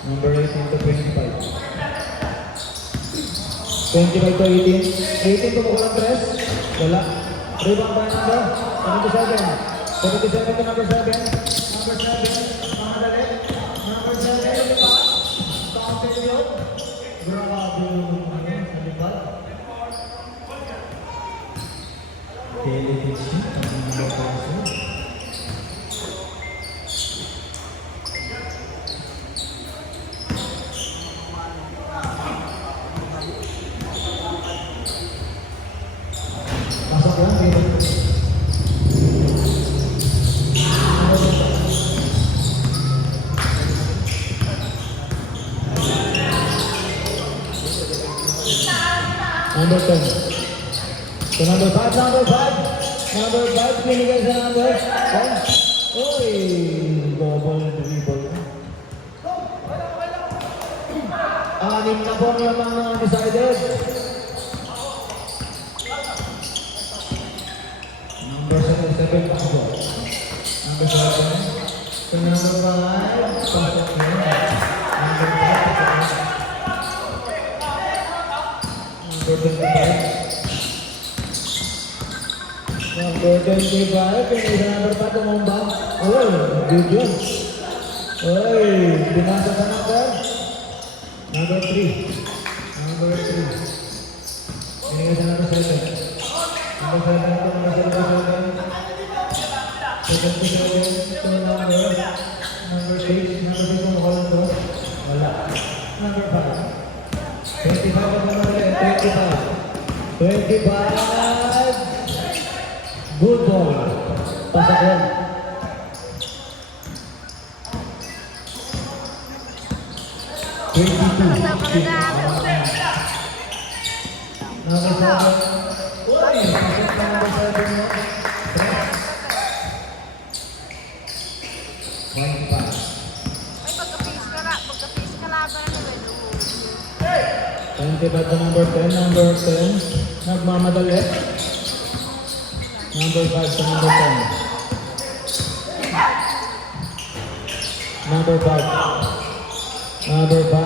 Number 18 to 25. 25 to 18. 18 to Bukulang Tres. Wala. Rebound by number 77. 77 to number 7. Number 7. Mamadali. Number 7. Counted yun. Grabe yung sa lipat. Television. Pasok lang, dito. Number 10. So number 5, number 5. Number 5, binigay sa number 10. Uy, double dribble. Anim na po lamang ng undecided. Number 7, pasok. Number 7. So number 5, pasok yun. Number 5, pasok. Number 25. Number 25, pinisa number 5, tumumba. Uy, good yun. Uy, binasa ka number. Number 3. Number 3. Pinisa sa number 7. Number 7 to number 77. 77 to number 6. Number 6 mo ko lang to. Wala. Number 5. 25 at number 25. 25. Good ball. Pasok yan. 22. Number 7. Uy, pasok na number 7 mo. 25. Ay, pagka-face ka laban na naman. 25 to number 10. Number 10. Nagmamadali. Number 5 to number 10. Number 5. Number 5.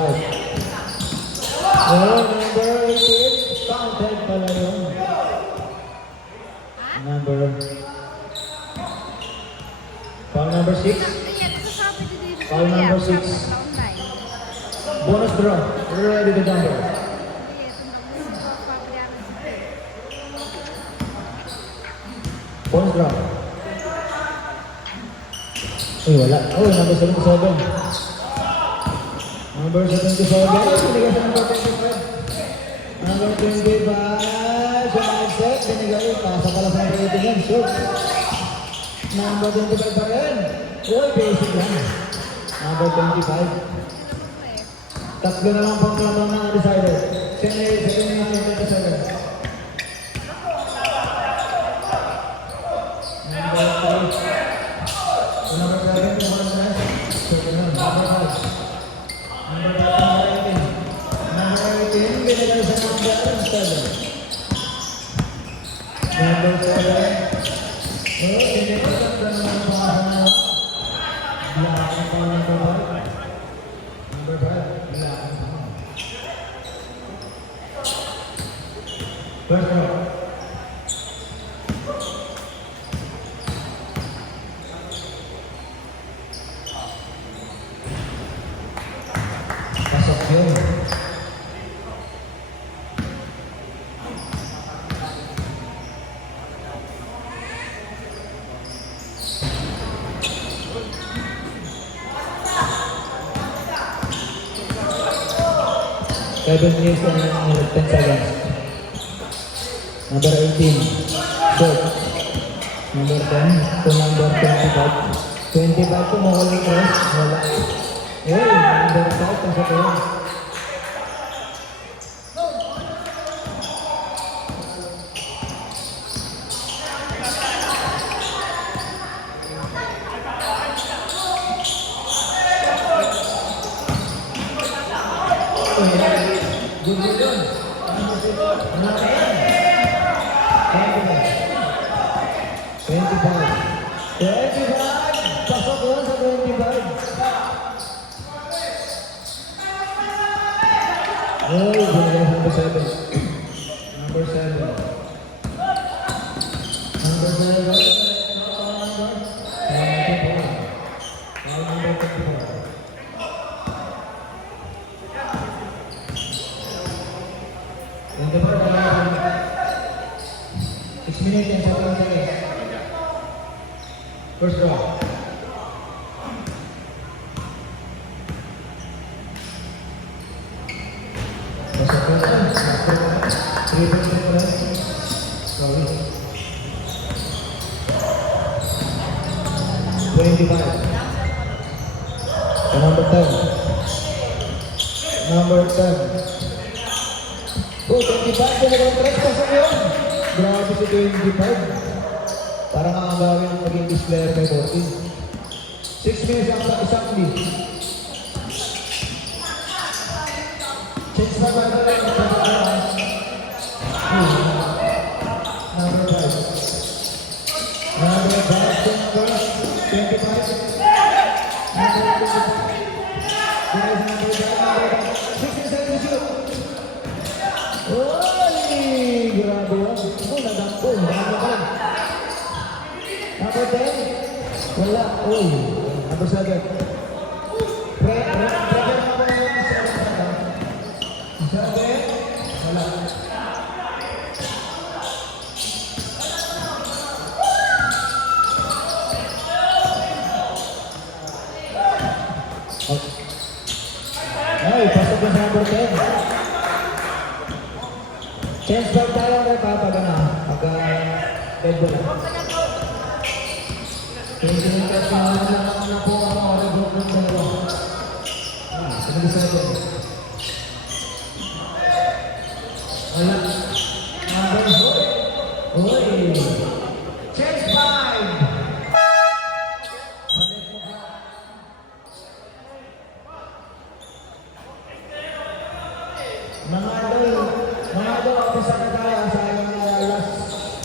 Oh, number 18. Counted pala yun. Number... Foul number 6. Foul number 6. Bonus draw. Ready to jumper. Bonus draw. Uy, wala. Oh, number 77. Number 77. Binigay sa number 25. Number 25. Sa mindset. Binigay. Pasa pala sa number 18 yan. Shoot. Number 25 pa rin. Uy, basic lang. Number 25. Tatlo na lang pang lamang na undecided. Second number 27. Number 3. Number 7, number 9. Second number 5. Number 18. Number 18, binigay sa number 7. Number 7. Oh, binigay sa number 5. Biyakan pa ng number 5. Number 5. Biyakan pa. First row. Pasok yun. Seven years and 10 seconds. Number 18. Short. Number 10 to number 25. 25 to Bukulang Tres. Wala. Hey, number 5. Pasok yun. Good yun. Number 25. Pasok yun sa 25. Oh, binigay number 7. Number 7. Number 7. Number 24. Ito pa na 6 minutes and 7 seconds. First draw. Sorry. 25. Number 10. Number 10. Oh, 25 ko na tres pa sa yun. Grabe si 25. Parang ang agawin ng maging displayer kay 14. 6 minutes ang exactly. Change pa ba na rin? Number 5. Number 5. 25. Number 25. Guys, number 5. 6 minutes ang shoot. Oy! Grabe yun. Oh, nadampo. Nadampo ka lang. Number 10. Wala. Uy. Number 7. Pressure na ako ngayon. 7. Wala. Ay, pasok na sa number 10. Chance back tayo kay Papa na. Pagka-dead ball. Hindi na kasi na po ako mag-group ng dalawa. Number 7. Wala. Number 4. Uy! Chance 5! Mga idol, office up na tayo sa last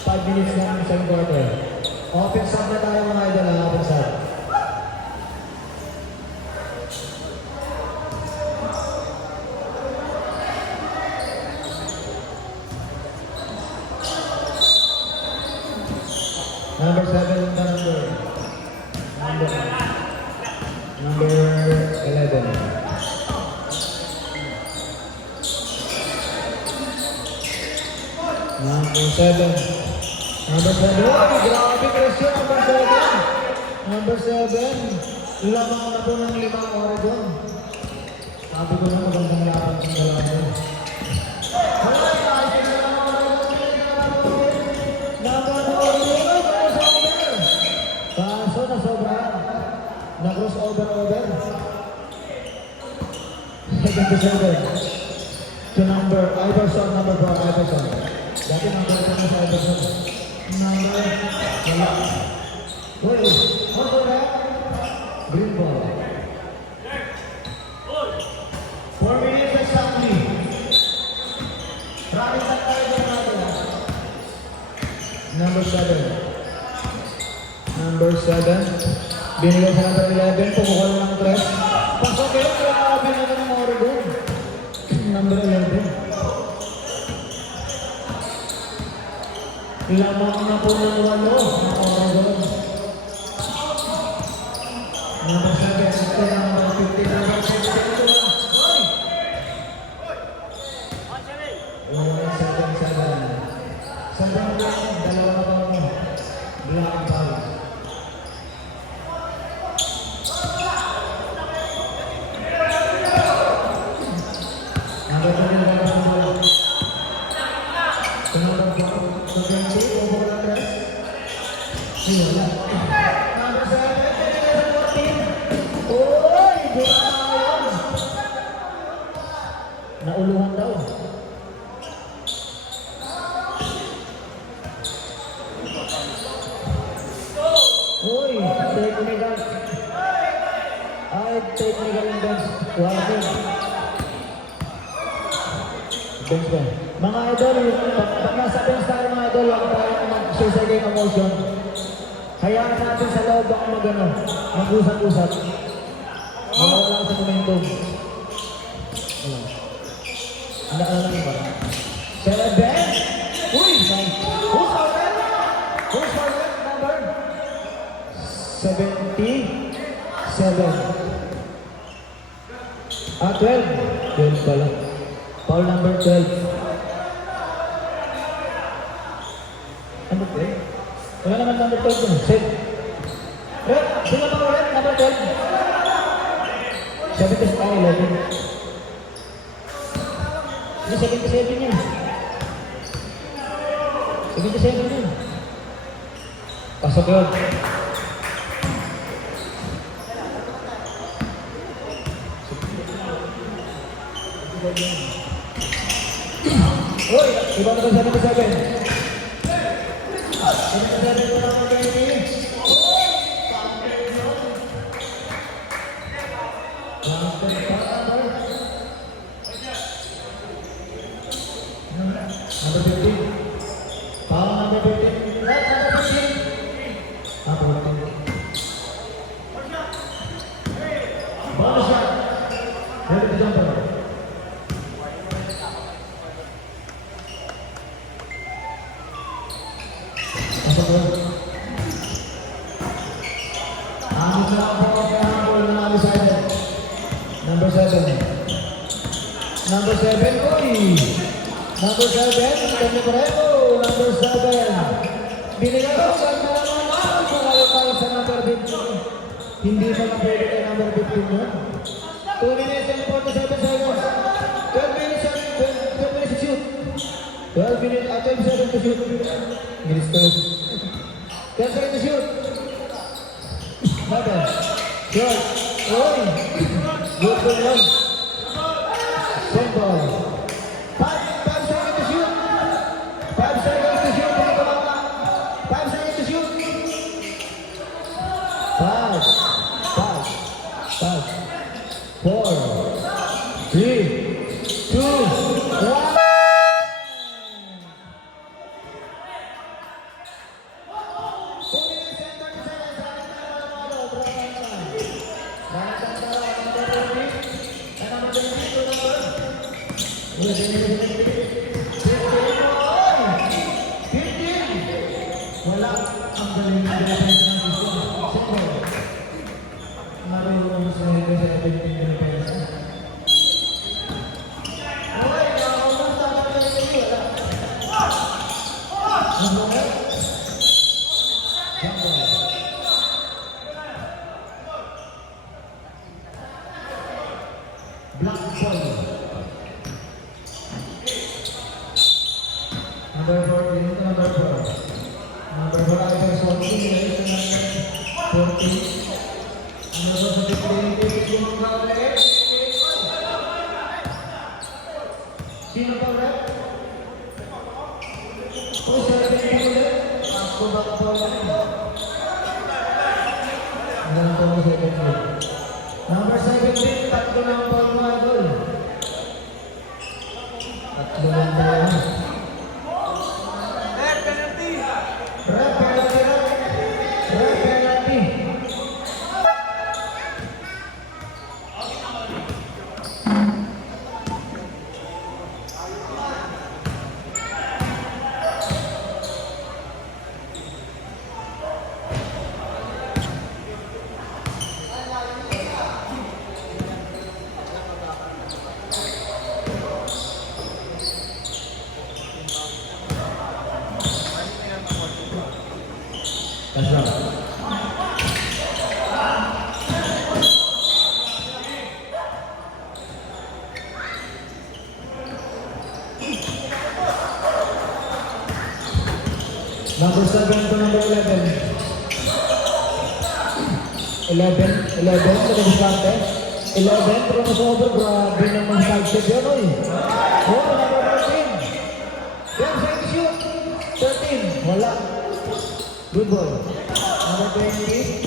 5 minutes ng isang quarter. Office up na tayo mga idol, office up. Number 7 na number 11. Number 7. Number 7. Oh, grabe presyo. Number 7. Number 7. Lamang na po ng 5 Oregon. Sabi ko na magandang laban ng dalawa. Kaso na sobrang. Na-crossover. Second to 7. To number Iverson, number 4, Iverson. Dati number 4 na sa Iverson. Number, wala. Uy, hold on that. Green ball. 4 minutes exactly. Rally back tayo din natin. Number 7. Number 7. Binigay sa number 11. Pumukol ng 3. Pasok yun, grabe na ng Oregon. Number 11. Lamang na po ng 8 ng Oregon. Number 7. Ito number 15. Number 16. Ito na. Hoy! 7. Dalawa na ba mo? Black and white. Number 20. Number 20. Over the rest. Number 7. Oy! Bukayon! Nauluhan daw. Uy, technical. Ay, technical yung bench. Warning. Bench ba? Mga idol, pag nasa bench tayo mga idol, huwag tayo mag-share ng emotion. Hayaan natin sa loob ako mag-usap-usap. Mawala sa momentum. 7. 12. 12 pala. Foul number 12. Number 12? Wala naman number 12 yun. Set. Red, sino pa ulit? Number 12. 11. Hindi, 77 yun. 77 yun. Pasok yun. Uy! Iba na ba sa number 7? Number 7 po number 20. Number 15. Foul number 15. Right, number 15. Ah, 14. Bonus shot. Ready to jump over. Pasok ko. Amis na ako kaya habol na undecided. Number 7. Number 7, uy! Number 7, kanya Pareto. Number 7. Binigay ko sa naman para sa number 15. Hindi pa na pwede kay number 15 yun. 2 minutes and 47 seconds. 12 minutes to shoot. 12 minutes, 12 seconds to shoot. Minutes to 12 seconds to shoot. Nothing. Short. Uy! Good lang. Simple. 5 seconds to shoot. 5 seconds to shoot. 5 seconds to shoot. 5, 4, 3, 2, 1. Wala ang galing na defense ng Vision. Simple. Marunong sa mga sa 15 defense. Okay, nakakaulang sa mga defense. Wala. Simple. Black ball. Number 14 to number 4. Number 4 ay sa 14, number 14. Number 43, yung mga ulit. Sino pa ulit? O, 17 ulit. Ako ba ka pa ulit? Ilan po mo 17? Number 17, tatlo na ang ball mo, idol. Tatlo na ang ball mo. Red penalty. That's right. Number 7 to number 11. 11 sa diskarte. 11 pero mas over. Grabe naman tag-set yun, oy. Oh, number 13. 10 seconds shoot. 13. Wala. Good ball. Number 20.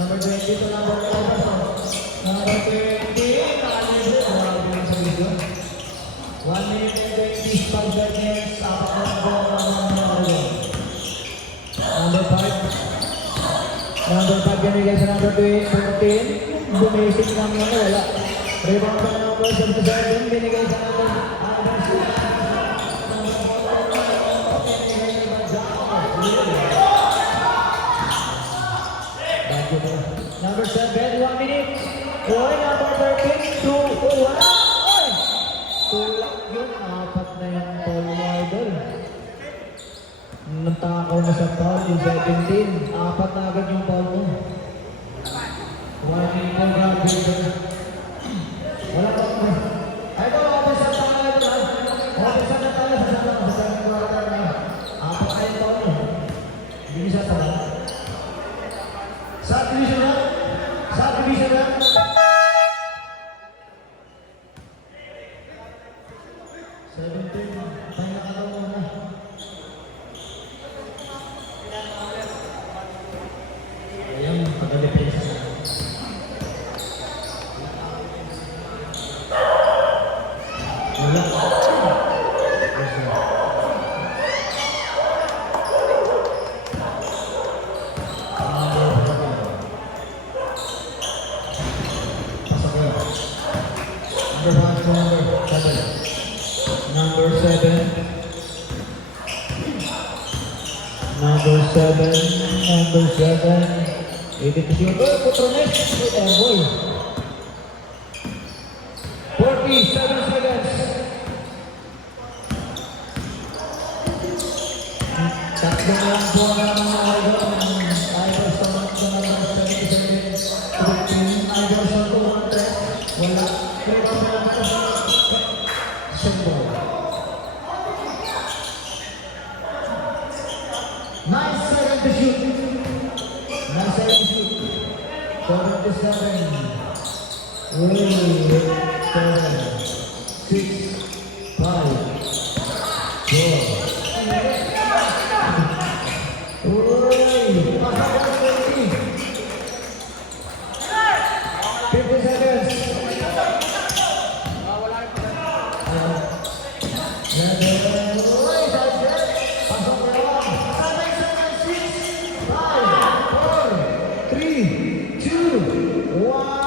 Number 20 to number 11. Number 20. Nakalibre. Grabe naman sa video. 1 minute and 25 seconds. Number 5. Number 5 binigay sa number 14. Bumisik lang yun. Wala. Rebound pa number 77. Binigay sa number 6. Number Number 7, 1 minute. Oy, number 13, 2, wala. Oy! Tulak yun, apat na yung foul mo, idol. Nagtakaw na sa foul, yung 17. Apat na agad yung foul mo. 1 minute po, grabe. Wala pa po. Idol, office na tayo, idol. Office na tayo, sa quarter na. Apat na yung foul mo. Hindi mo siya tala. Subdivision na. Subdivision na. Ayan, pagka-depensa na. Wala. Number 7. Number 7. Editisiyon. Oh, Putrones. Boy. 47 seconds. Tatlo na lang po ang mga idol. Iverson at number 77. 15 Iverson to 100. Wala. Symbol. 9 seconds to shoot. 9 seconds to shoot. 77. Wait. 7, 6, 5, 4. Uy! Pasok ang 20. 50 seconds. Uy! Pasok na lang. 7 seconds. 6, 5, 4, 3, 2, 1.